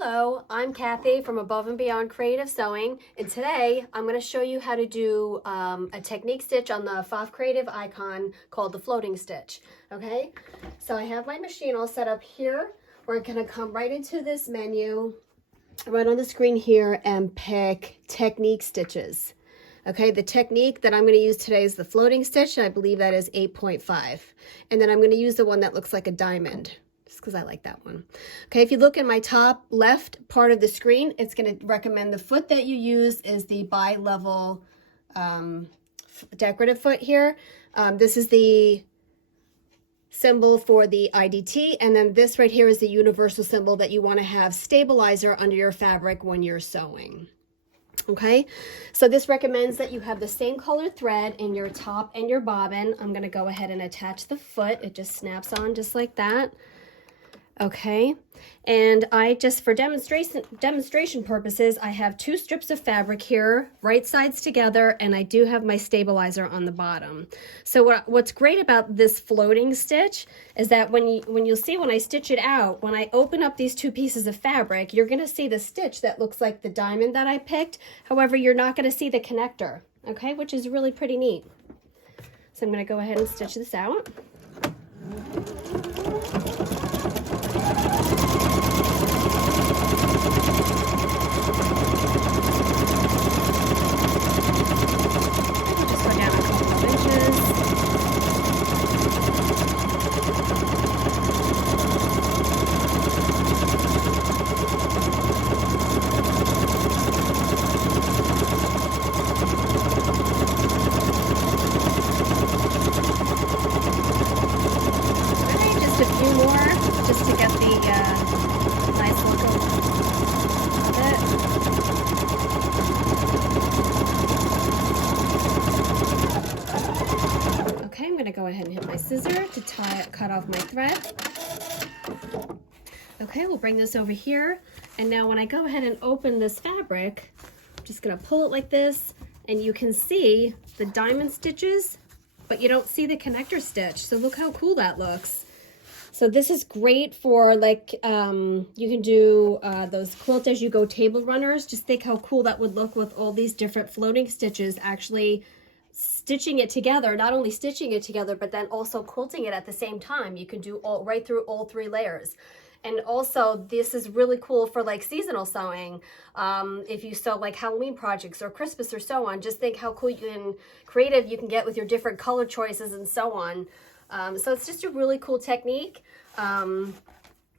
Hello, I'm Kathy from Above and Beyond Creative Sewing, and today I'm going to show you how to do a technique stitch on the PFAFF Creative icon called the floating stitch. Okay, so I have my machine all set up here. We're going to come right into this menu, right on the screen here, and pick technique stitches. Okay, the technique that I'm going to use today is the floating stitch, and I believe that is 8.5. And then I'm going to use the one that looks like a diamond, just because I like that one. Okay, if you look in my top left part of the screen, it's going to recommend the foot that you use is the bi-level decorative foot here. This is the symbol for the IDT, and then this right here is the universal symbol that you want to have stabilizer under your fabric when you're sewing. Okay, so this recommends that you have the same colored thread in your top and your bobbin. I'm going to go ahead and attach the foot. It just snaps on just like that. Okay, and I just, for demonstration purposes, I have 2 strips of fabric here, right sides together, and I do have my stabilizer on the bottom. So what's great about this floating stitch is that when you'll see when I stitch it out, when I open up these 2 pieces of fabric, you're going to see the stitch that looks like the diamond that I picked. However, you're not going to see the connector, okay, which is really pretty neat. So I'm going to go ahead and stitch this out. A few more just to get the nice look of it. Okay, I'm going to go ahead and hit my scissor to cut off my thread. Okay, we'll bring this over here, and now when I go ahead and open this fabric, I'm just going to pull it like this, and you can see the diamond stitches, but you don't see the connector stitch. So look how cool that looks. So this is great for, like, you can do those quilt as you go table runners. Just think how cool that would look with all these different floating stitches actually stitching it together. Not only stitching it together, but then also quilting it at the same time. You can do right through all 3 layers. And also, this is really cool for like seasonal sewing. If you sew like Halloween projects or Christmas or so on, just think how cool creative you can get with your different color choices and so on. So it's just a really cool technique.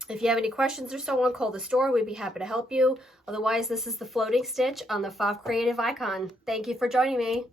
If you have any questions or so on, call the store. We'd be happy to help you. Otherwise, this is the floating stitch on the PFAFF Creative icon. Thank you for joining me.